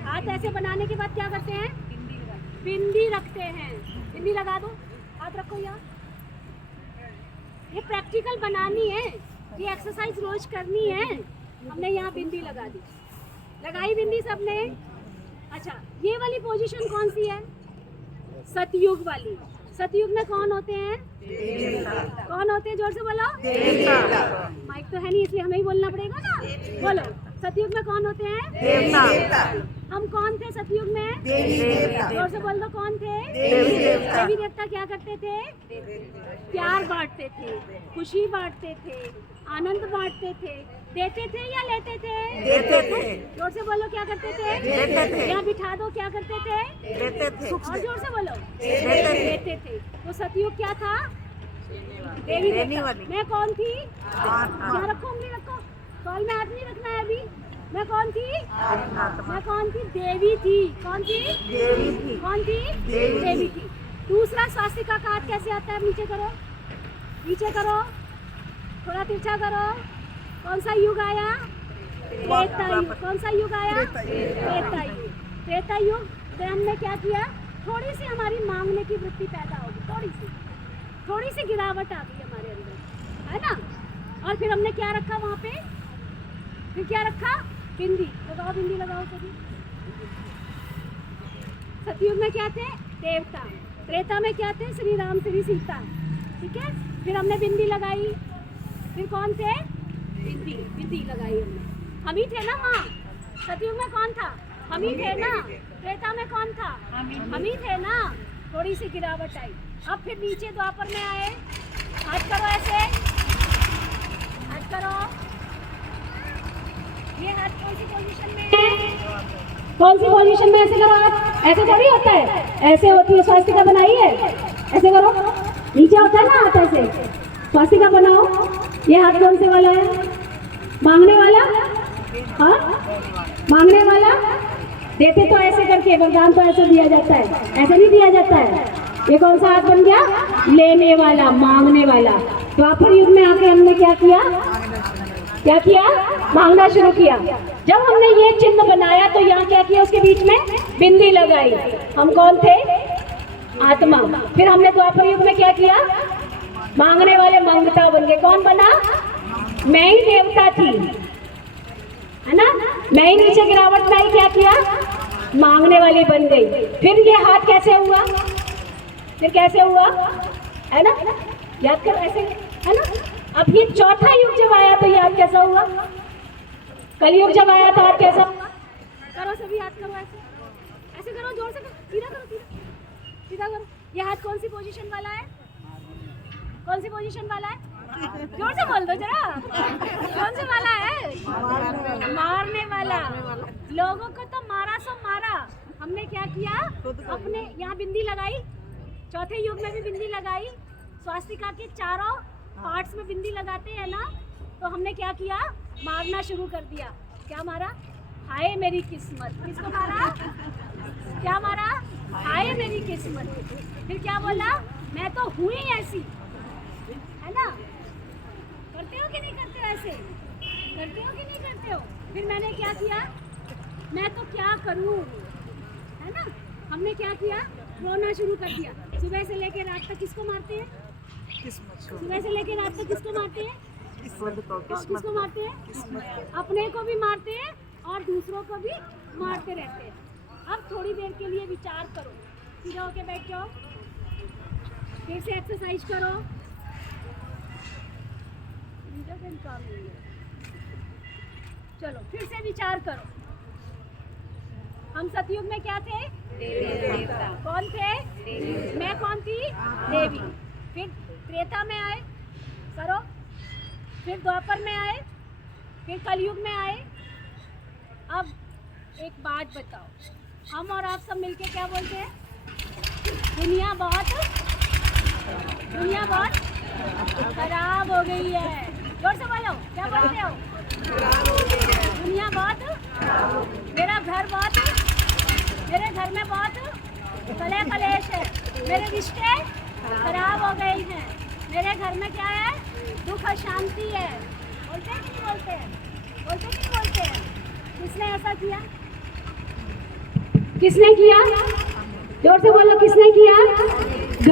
हाथ ऐसे बनाने के बाद क्या करते हैं? बिंदी रखते हैं। बिंदी लगा दो, हाथ रखो यहाँ। ये प्रैक्टिकल बनानी है, ये एक्सरसाइज रोज करनी है। हमने यहाँ बिंदी लगा दी, लगाई बिंदी सबने। अच्छा, ये वाली पोजीशन कौन सी है? सतयुग वाली। सतयुग में कौन होते हैं? कौन होते हैं? जोर से बोलो। माइक तो है नहीं इसलिए हमें ही बोलना पड़ेगा ना, बोलो। सतयुग में कौन होते हैं? हम कौन थे सतयुग में? जोर से बोल दो, कौन थे? देवी देवता। क्या करते थे? प्यार बांटते थे, खुशी बांटते थे, आनंद बांटते थे। देते थे या लेते थे? देते थे। जोर से बोलो, क्या करते थे? देते थे। यहाँ बिठा दो, क्या करते थे? देते थे। और जोर से बोलो, देते थे। तो सतयुग क्या था? देवी देवता। मैं कौन थी? यहाँ रखो, उंगली रखो, कॉल में हाथ नहीं रखना है अभी। मैं कौन थी? मैं कौन थी? देवी थी। कौन थी? देवी थी। कौन थी? देवी थी। दूसरा स्वास्तिका का हाथ कैसे आता है? नीचे करो, नीचे करो, थोड़ा तिरछा करो। कौन सा युग आया? त्रेता युग। कौन सा युग आया? त्रेता युग। त्रेता युग में हमने क्या किया? थोड़ी सी हमारी मांगने की वृत्ति पैदा होगी, थोड़ी सी गिरावट आ गई हमारे अंदर, है ना। और फिर हमने क्या रखा वहाँ पे? फिर क्या रखा? बिंदी लगाओ, बिंदी लगाओ सभी। सतयुग में क्या थे? देवता। त्रेता में क्या थे? श्री राम, श्री सीता, ठीक है। फिर हमने बिंदी लगाई। फिर कौन थे? बिंदी लगाई हमने। हम ही थे ना वहाँ। सतयुग में कौन था? हम ही थे ना। त्रेता में कौन था? हम ही थे ना। थोड़ी सी गिरावट आई। अब फिर नीचे द्वापर में आए। हाथ करो ऐसे, हाथ करो। ये हाथ कौन सी पोजीशन में है? कौन सी पोजीशन में? ऐसे करो हाथ। ऐसे थोड़ी होता है, ऐसे होती है। स्वास्तिका बनाई है, ऐसे करो। नीचे होता है ना हाथ, ऐसे स्वास्तिका बनाओ। ये हाथ कौन से वाला है? मांगने वाला। हाँ, मांगने वाला। देते तो ऐसे करके, वरदान तो ऐसे दिया जाता है, ऐसे नहीं दिया जाता है। ये कौन सा हाथ बन गया? लेने वाला, मांगने वाला। द्वापर युग में आके हमने क्या किया? क्या किया? मांगना शुरू किया। जब हमने ये चिन्ह बनाया तो यहाँ क्या किया? उसके बीच में बिंदी लगाई। हम कौन थे? आत्मा। फिर हमने द्वापर युग में क्या किया? मांगने वाले मंगता बन गए। कौन बना? मैं ही देवता थी, है ना। मैं ही नीचे गिरावट में आई, क्या किया? मांगने वाली बन गई। फिर ये हाथ कैसे हुआ? फिर कैसे हुआ? है ना, याद करो ऐसे, है ना। अब ये चौथा युग जब आया तो याद कैसा हुआ? कलयुग जब आया तो हाथ कैसा हुआ? करो सभी, हाथ करो ऐसे, ऐसे करो, जोर से करो, सीधा करो, सीधा करो। ये हाथ कौन सी पोजीशन वाला है? कौन सी पोजीशन वाला है? जोर से बोल दो जरा, कौन सा वाला है? मारने वाला। लोगों को तो मारा सो मारा। हमने क्या किया? अपने यहाँ बिंदी लगाई। चौथे युग में भी बिंदी लगाई। स्वास्तिका के चारों पार्ट्स में बिंदी लगाते हैं ना, तो हमने क्या किया? मारना शुरू कर दिया। क्या मारा? हाय मेरी किस्मत। किसको मारा? क्या मारा? हाय मेरी किस्मत। फिर क्या बोला? मैं तो हुई ऐसी, है ना। करते हो कि नहीं करते हो? ऐसे करते हो कि नहीं करते हो? फिर मैंने क्या किया? मैं तो क्या करूं, है ना। हमने क्या किया? रोना शुरू कर दिया। सुबह से लेकर रात तक किसको मारते हैं? सुबह से लेकर रात तक किसको मारते हैं? किसको मारते हैं? अपने को भी मारते हैं और दूसरों को भी मारते रहते हैं। अब थोड़ी देर के लिए विचार करो, सीधा होके बैठ जाओ, फिर से एक्सरसाइज करो। जगह काम नहीं है। चलो फिर से विचार करो, हम सतयुग में क्या थे? देवता। कौन थे? मैं कौन थी? देवी। फिर त्रेता में आए, करो। फिर द्वापर में आए, फिर कलयुग में आए। अब एक बात बताओ, हम और आप सब मिलके क्या बोलते हैं? दुनिया बहुत खराब हो गई है। जोर से बोलो, क्या बोलते हो? दुनिया बहुत, मेरा घर बहुत, मेरे घर में बहुत कलह कलेश है, मेरे रिश्ते खराब हो गए हैं, मेरे घर में क्या है? दुख अशांति है। बोलते हैं कि नहीं बोलते हैं? बोलते कि नहीं बोलते हैं? किसने ऐसा किया? किसने किया? जोर से बोलो, किसने किया?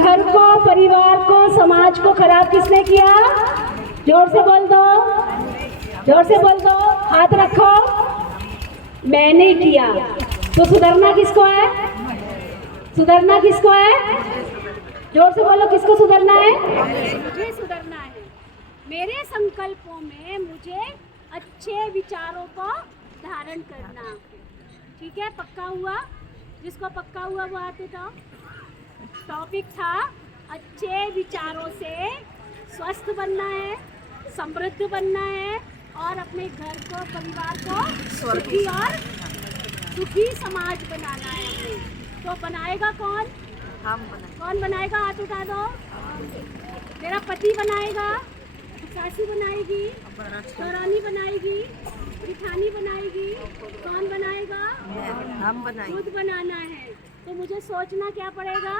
घर को, परिवार को, समाज को खराब किसने किया? जोर से बोल दो, जोर से बोल दो, हाथ रखो। मैंने किया। तो सुधरना किसको है? सुधरना किसको है? जोर से बोलो, किसको सुधरना है? मुझे सुधरना है। मेरे संकल्पों में मुझे अच्छे विचारों को धारण करना। ठीक है, पक्का हुआ? जिसको पक्का हुआ वो हाथ उठाओ। टॉपिक था अच्छे विचारों से स्वस्थ बनना है, समृद्ध बनना है और अपने घर को, परिवार को सुखी और सुखी समाज बनाना है हमें। तो बनाएगा कौन? हम बनाए। कौन बनाएगा? हाथ उठा दो। मेरा पति बनाएगा, सासी बनाएगी, दौरानी बनाएगी, जिठानी बनाएगी। कौन बनाएगा? हम बनाए। खुद बनाना है। तो मुझे सोचना क्या पड़ेगा?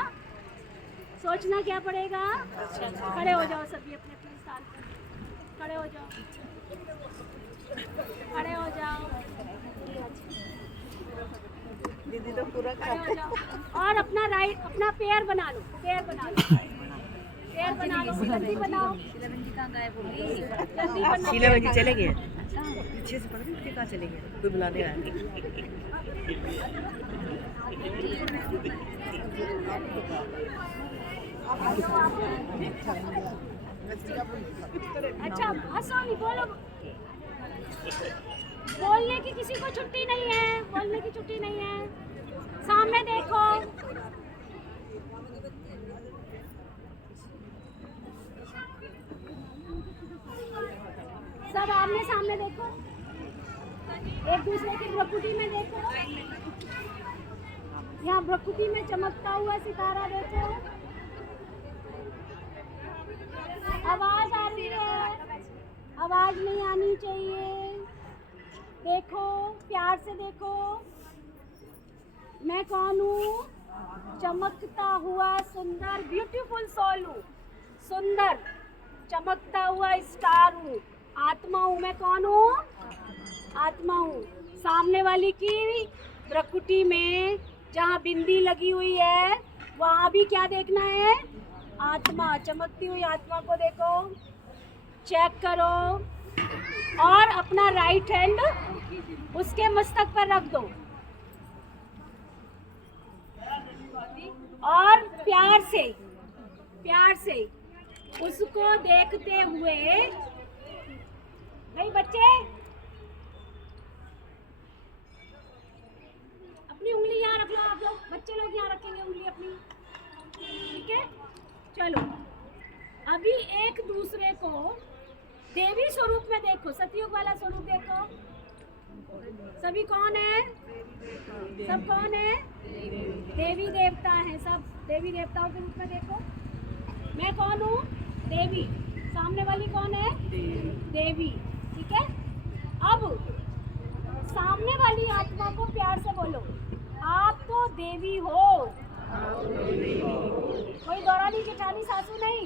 सोचना क्या पड़ेगा? खड़े हो जाओ सभी अपने अपने स्थान पर। खड़े हो जाओ, खड़े हो जाओ, दीदी तो पूरा खड़े हो जाओ। और अपना राइट, अपना पैर बना लो, पैर बना लो, पैर बना लो। जल्दी बनाओ, जल्दी बनाओ। शीला बजी चले गए पीछे से, पता नहीं कहाँ चले गए, कोई बुलाने आया। अच्छा, हंसो नहीं, बोलो। बोलने की किसी को छुट्टी नहीं है, बोलने की छुट्टी नहीं है। सामने देखो, सब आमने सामने देखो, एक दूसरे की भ्रकुटी में देखो। यहाँ भ्रकुटी में चमकता हुआ सितारा देखो। आवाज आ रही है, आवाज नहीं आनी चाहिए। देखो, प्यार से देखो। मैं कौन हूँ? चमकता हुआ सुंदर ब्यूटीफुल सोल हूँ, सुंदर चमकता हुआ स्टार हूँ, आत्मा हूँ। मैं कौन हूँ? आत्मा हूँ। सामने वाली की भ्रकुटी में जहाँ बिंदी लगी हुई है वहाँ भी क्या देखना है? आत्मा, चमकती हुई आत्मा को देखो, चेक करो। और अपना राइट हैंड उसके मस्तक पर रख दो और प्यार से उसको देखते हुए, भाई बच्चे अपनी उंगली यहाँ रख लो। आप लोग बच्चे लोग यहाँ रखेंगे उंगली अपनी, ठीक है? चलो, अभी एक दूसरे को देवी स्वरूप में देखो, सतयुग वाला स्वरूप देखो। सभी कौन है? सब कौन है? देवी देवता हैं, सब देवी देवताओं के रूप में देखो। मैं कौन हूँ? देवी। सामने वाली कौन है? देवी। ठीक है, अब सामने वाली आत्मा को प्यार से बोलो, आप तो देवी हो। कोई दौरानी जेठानी सासू नहीं,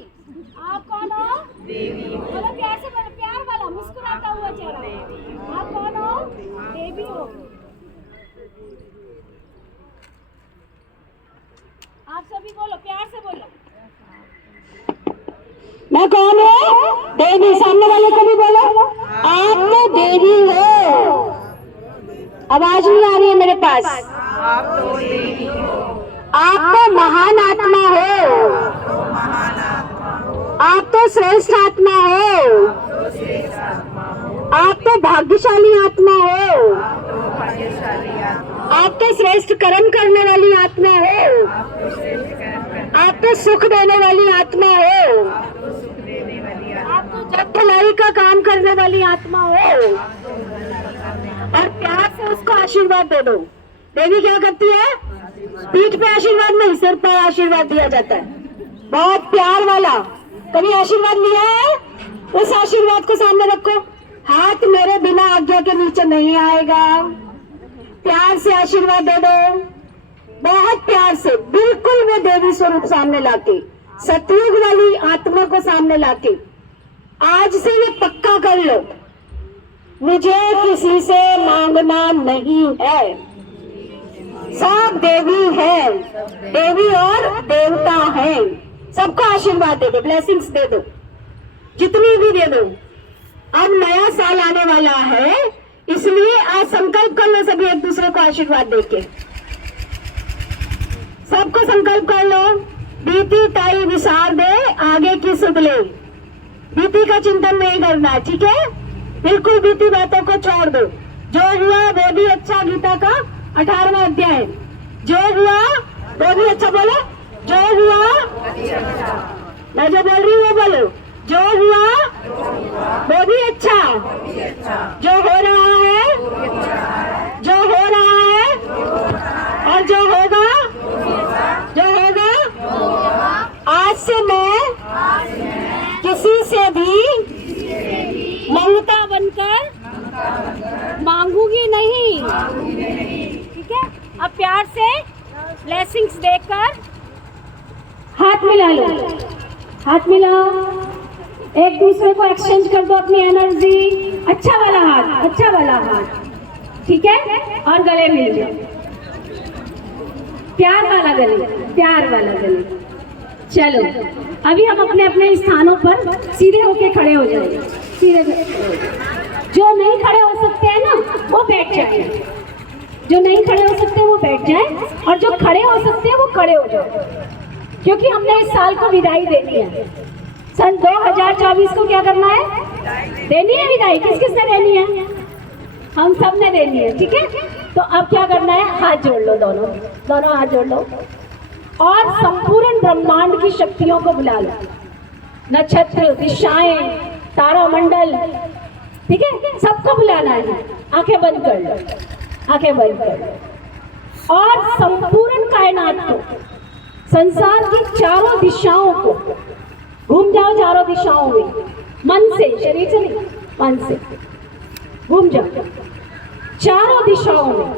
आप कौन हो? देवी। बोलो प्यार से, बोलो, प्यार वाला मुस्कुराता हुआ चेहरा। आप कौन हो? देवी हो। आप सभी बोलो, प्यार से बोलो, मैं कौन हूँ? देवी। सामने वाले को भी बोलो, आप तो देवी हो। आवाज नहीं आ रही है मेरे पास। आप तो देवी हो। आप तो महान आत्मा हो। आप तो श्रेष्ठ आत्मा हो, आप तो भाग्यशाली आत्मा हो, आप तो श्रेष्ठ कर्म करने वाली आत्मा हो, आप तो सुख देने वाली आत्मा हो, आप तो जग भलाई का काम करने वाली आत्मा हो। और प्यार से उसको आशीर्वाद दे दो। देवी क्या करती है? पीठ पे आशीर्वाद नहीं, सिर पे आशीर्वाद दिया जाता है, बहुत प्यार वाला। कभी आशीर्वाद लिया है? उस आशीर्वाद को सामने रखो। हाथ मेरे बिना आज्ञा के नीचे नहीं आएगा। प्यार से आशीर्वाद दे दो, बहुत प्यार से, बिल्कुल वो देवी स्वरूप सामने लाके, सतयुग वाली आत्मा को सामने लाके आज से ये पक्का कर लो, मुझे किसी से मांगना नहीं है, सब देवी है, देवी और देवता है। सबको आशीर्वाद दे दो, ब्लेसिंग्स दे दो, जितनी भी दे दो। अब नया साल आने वाला है, इसलिए आज संकल्प कर लो सभी एक दूसरे को आशीर्वाद देके। सबको संकल्प कर लो, बीती ताई विसार दे, आगे की सुध ले। बीती का चिंतन नहीं करना है, ठीक है? बिल्कुल बीती बातों को छोड़ दो। जो हुआ वो भी अच्छा, गीता का 18वां अध्याय। जो हुआ वो भी अच्छा, बोलो जो हुआ, मैं जो बोल रही हूँ वो बोलो, जो हुआ वो भी अच्छा, जो हो रहा है, जो हो रहा है, और जो होगा, आज से मैं किसी से भी मंगता बनकर मांगूंगी नहीं, ठीक है? अब प्यार से ब्लेसिंग्स देकर हाथ मिला लो, हाथ मिलाओ, एक दूसरे को एक्सचेंज कर दो अपनी एनर्जी। अच्छा वाला हाथ, अच्छा वाला हाथ, ठीक है? और गले मिल जाओ, प्यार वाला गले, प्यार वाला गले। चलो अभी हम अपने अपने स्थानों पर सीधे होके खड़े हो जाएंगे, सीधे। जो नहीं खड़े हो सकते हैं ना वो बैठ जाए, जो नहीं खड़े हो सकते वो बैठ जाए, और जो खड़े हो सकते हैं वो खड़े हो जाओ, क्योंकि हमने इस साल को विदाई देनी है। सन 2024 को क्या करना है? देनी है विदाई। किस किसने देनी है? हम सब ने देनी है, ठीक है? तो अब क्या करना है? हाथ जोड़ लो, दोनों दोनों हाथ जोड़ लो, और संपूर्ण ब्रह्मांड की शक्तियों को बुला लो, नक्षत्र, दिशाएं, तारामंडल, ठीक है? सबको बुलाना है। आंखें बंद कर लो, आंखें बंद कर लो, और संपूर्ण कायनात को, संसार की चारों दिशाओं को घूम जाओ, चारों दिशाओं में, मन से, शरीर से नहीं, मन से घूम जाओ चारों दिशाओं में,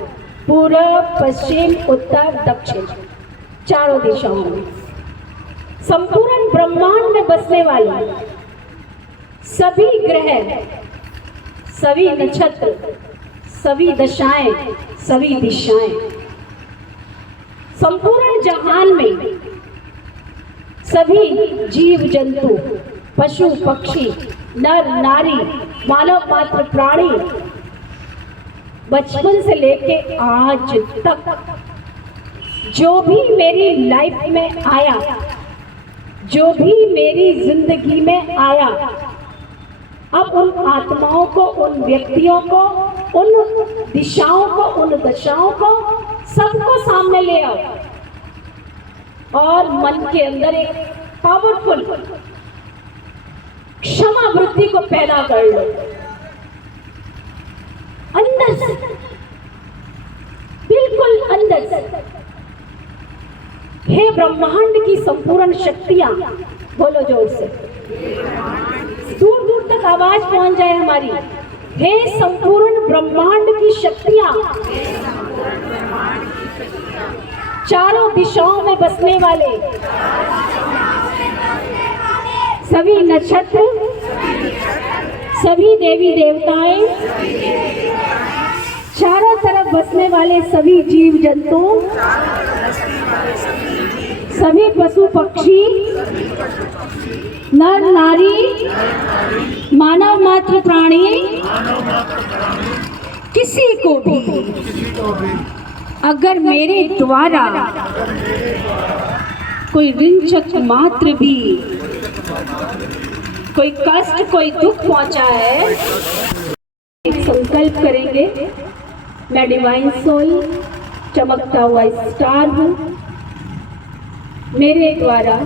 पूर्व, पश्चिम, उत्तर, दक्षिण, चारों दिशाओं में। संपूर्ण ब्रह्मांड में बसने वाले सभी ग्रह, सभी नक्षत्र, सभी दशाएं, सभी दिशाएं, संपूर्ण जहान में सभी जीव जंतु, पशु पक्षी, नर नारी, मानव मात्र प्राणी, बचपन से लेके आज तक जो भी मेरी लाइफ में आया, जो भी मेरी जिंदगी में आया, अब उन आत्माओं को, उन व्यक्तियों को, उन दिशाओं को, उन दशाओं को, सबको सामने ले आओ, और मन के अंदर एक पावरफुल क्षमा वृत्ति को पैदा कर लो, अंदर से, बिल्कुल अंदर से। हे ब्रह्मांड की संपूर्ण शक्तियां, बोलो जोर से, दूर दूर तक आवाज पहुंच जाए हमारी। हे संपूर्ण ब्रह्मांड की शक्तियां, चारों दिशाओं में बसने वाले सभी नक्षत्र, सभी देवी देवताएं, चारों तरफ बसने वाले सभी जीव जंतु, सभी पशु पक्षी, नर नारी, मानव मात्र प्राणी, किसी को भी अगर मेरे द्वारा कोई रिंचक मात्र भी कोई कष्ट कोई दुख पहुंचा है, एक संकल्प करेंगे, मैं डिवाइन सोल चमकता हुआ स्टार हूँ, मेरे द्वारा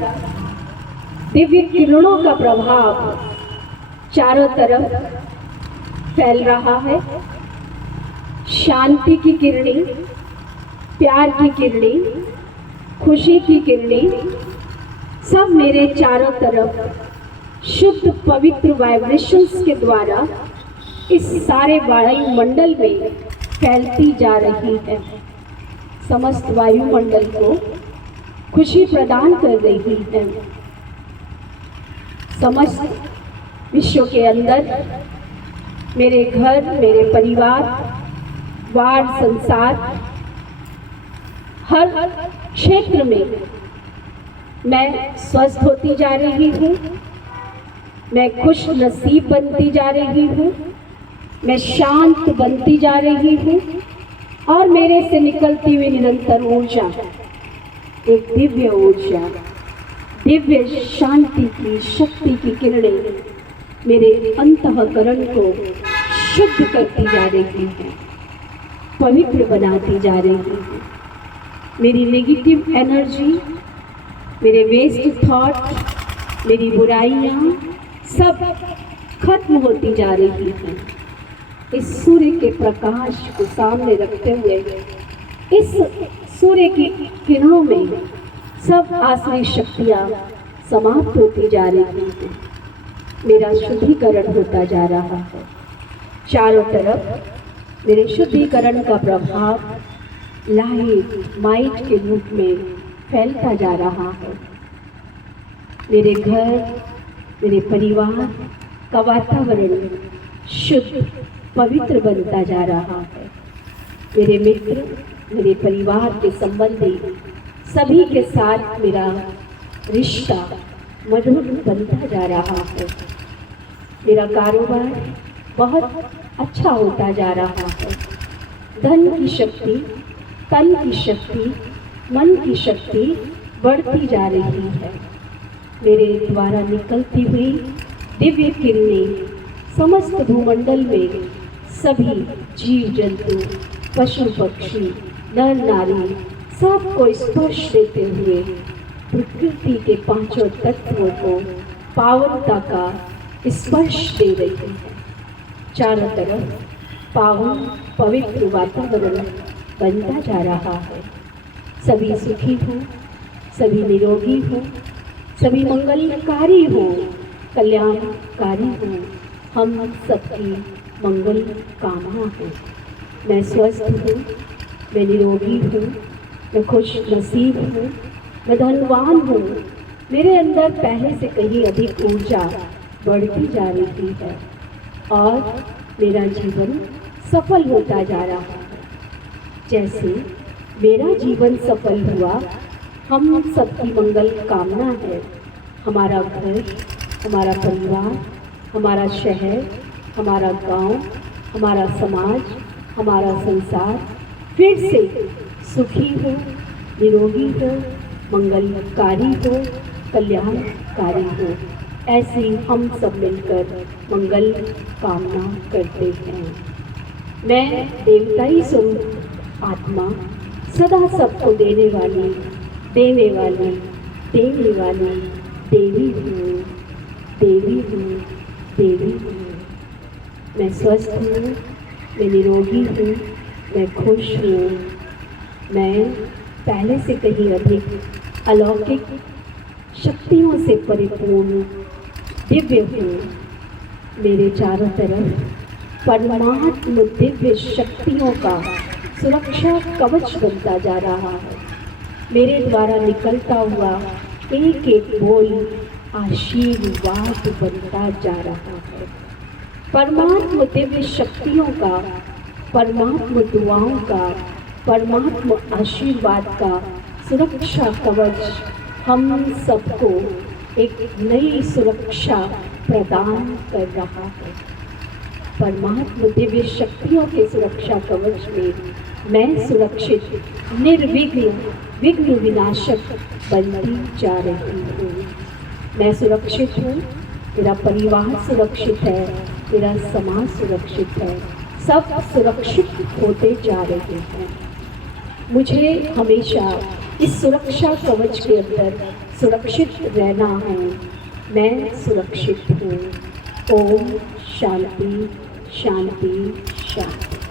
दिव्य किरणों का प्रभाव चारों तरफ फैल रहा है। शांति की किरणें, प्यार की किरणें, खुशी की किरणें सब मेरे चारों तरफ शुद्ध पवित्र वाइब्रेशंस के द्वारा इस सारे वायुमंडल में फैलती जा रही है। समस्त वायुमंडल को खुशी प्रदान कर रही है। समस्त विश्व के अंदर मेरे घर, मेरे परिवार, वार, संसार, हर क्षेत्र में मैं स्वस्थ होती जा रही हूँ, मैं खुश नसीब बनती जा रही हूँ, मैं शांत बनती जा रही हूँ और मेरे से निकलती हुई निरंतर ऊर्जा एक दिव्य ऊर्जा, दिव्य शांति की, शक्ति की किरणें मेरे अंतःकरण को शुद्ध करती जा रही है, पवित्र बनाती जा रही है। मेरी नेगेटिव एनर्जी, मेरे वेस्ट थॉट, मेरी बुराइयाँ सब खत्म होती जा रही हैं। इस सूर्य के प्रकाश को सामने रखते हुए इस सूर्य की किरणों में सब आसुरी शक्तियाँ समाप्त होती जा रही हैं। मेरा शुद्धिकरण होता जा रहा है। चारों तरफ मेरे शुद्धिकरण का प्रभाव लाइट, माइट के रूप में फैलता जा रहा है। मेरे घर, मेरे परिवार का वातावरण शुद्ध, पवित्र बनता जा रहा है। मेरे मित्र, मेरे परिवार के संबंधी सभी के साथ मेरा रिश्ता मधुर बनता जा रहा है। मेरा कारोबार बहुत अच्छा होता जा रहा है। धन की शक्ति, तन की शक्ति, मन की शक्ति बढ़ती जा रही है। मेरे द्वारा निकलती हुई दिव्य किरणें समस्त भूमंडल में सभी जीव जंतु, पशु पक्षी, नर नारी सबको स्पर्श देते हुए प्रकृति के पांचों तत्वों को पावनता का स्पर्श दे रही है। चारों तरफ पावन पवित्र वातावरण बनता जा रहा है। सभी सुखी हो, सभी निरोगी हो, सभी मंगलकारी हो, कल्याणकारी हो। हम सबकी मंगल कामना है। मैं स्वस्थ हूँ, मैं निरोगी हूँ, मैं खुश नसीब हूँ, मैं धनवान हूँ। मेरे अंदर पहले से कहीं अधिक ऊर्जा बढ़ती जा रही है और मेरा जीवन सफल होता जा रहा है। जैसे मेरा जीवन सफल हुआ, हम सबकी मंगल कामना है। हमारा घर, हमारा परिवार, हमारा शहर, हमारा गांव, हमारा समाज, हमारा संसार फिर से सुखी हो, निरोगी हो, मंगलकारी हो, कल्याणकारी हो। ऐसे हम सब मिलकर मंगल कामना करते हैं। मैं देवताई स्वरूप आत्मा, सदा सबको देने वाली, देने वाली, देने वाली देवी हूँ, देवी हूँ, देवी हूँ। मैं स्वस्थ हूँ, मैं निरोगी हूँ, मैं खुश हूँ। मैं पहले से कहीं अधिक अलौकिक शक्तियों से परिपूर्ण दिव्य हूँ। मेरे चारों तरफ परमात्म दिव्य शक्तियों का सुरक्षा कवच बनता जा रहा है। मेरे द्वारा निकलता हुआ एक एक बोल आशीर्वाद बनता जा रहा है। परमात्म दिव्य शक्तियों का, परमात्म दुआओं का, परमात्म आशीर्वाद का सुरक्षा कवच हम सबको एक नई सुरक्षा प्रदान कर रहा है। परमात्म दिव्य शक्तियों के सुरक्षा कवच में मैं सुरक्षित, निर्विघ्न, विघ्न विनाशक बनती जा रही हूँ। मैं सुरक्षित हूँ, मेरा परिवार सुरक्षित है, मेरा समाज सुरक्षित है, सब सुरक्षित होते जा रहे हैं। मुझे हमेशा इस सुरक्षा कवच के अंदर सुरक्षित रहना है। मैं सुरक्षित हूँ। ओम शांति शांति शांति।